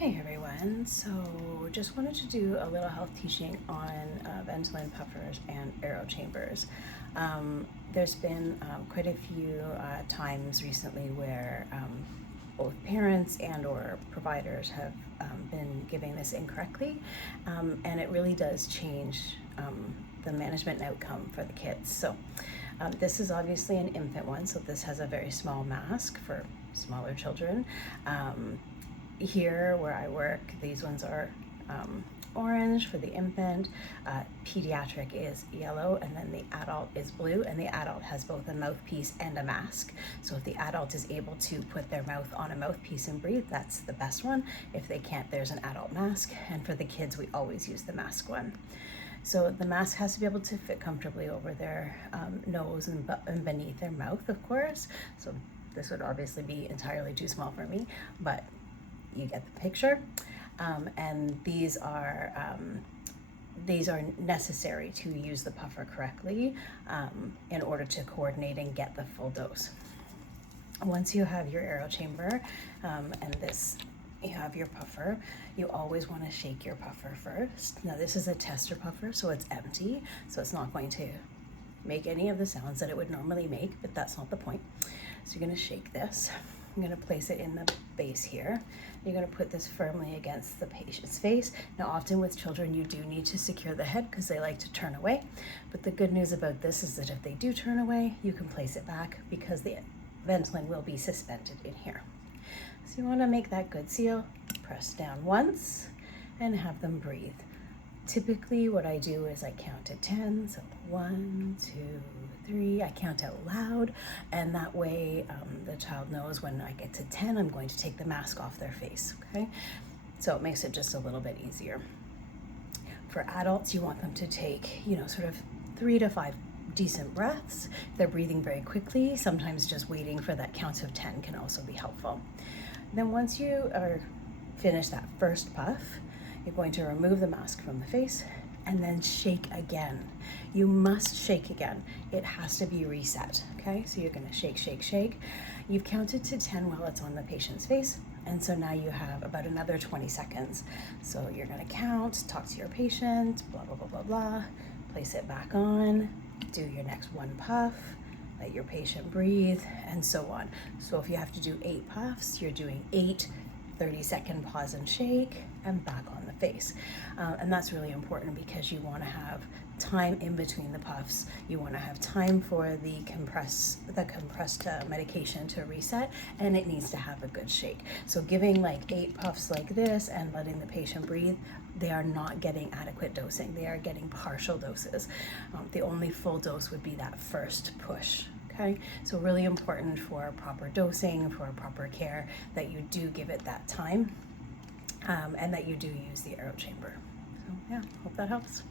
Hey everyone, so just wanted to do a little health teaching on Ventolin puffers and AeroChambers. There's been quite a few times recently where both parents and or providers have been giving this incorrectly, and it really does change the management outcome for the kids. So this is obviously an infant one, so this has a very small mask for smaller children. Here where I work, these ones are orange for the infant, pediatric is yellow, and then the adult is blue, and the adult has both a mouthpiece and a mask. So if the adult is able to put their mouth on a mouthpiece and breathe, that's the best one. If they can't, there's an adult mask, and for the kids, we always use the mask one. So the mask has to be able to fit comfortably over their nose and beneath their mouth, of course. So this would obviously be entirely too small for me, but you get the picture. And these are necessary to use the puffer correctly in order to coordinate and get the full dose. Once you have your AeroChamber and you have your puffer, you always want to shake your puffer first. Now this is a tester puffer, so it's empty, so it's not going to make any of the sounds that it would normally make, but that's not the point. So you're going to shake this. I'm going to place it in the base here. You're going to put this firmly against the patient's face. Now often with children you do need to secure the head because they like to turn away, but the good news about this is that if they do turn away, you can place it back because the Ventolin will be suspended in here. So you want to make that good seal, press down once and have them breathe. Typically what I do is I count to 10, so 1, 2, 3, I count out loud, and that way the child knows when I get to 10, I'm going to take the mask off their face, okay? So it makes it just a little bit easier. For adults, you want them to take, sort of 3 to 5 decent breaths. If they're breathing very quickly, sometimes just waiting for that count of 10 can also be helpful. Then once you are finished that first puff, you're going to remove the mask from the face and then shake again. You must shake again. It has to be reset, okay? So you're gonna shake, shake, shake. You've counted to 10 while it's on the patient's face, and so now you have about another 20 seconds. So you're gonna count, talk to your patient, blah, blah, blah, blah, blah, place it back on, do your next one puff, let your patient breathe, and so on. So if you have to do 8 puffs, you're doing 8 30-second pause and shake, and back on the face. And that's really important because you want to have time in between the puffs. You want to have time for the compressed medication to reset, and it needs to have a good shake. So giving like 8 puffs like this and letting the patient breathe, they are not getting adequate dosing. They are getting partial doses. The only full dose would be that first push. Okay, so really important for proper dosing, for proper care, that you do give it that time, and that you do use the AeroChamber. So yeah, hope that helps.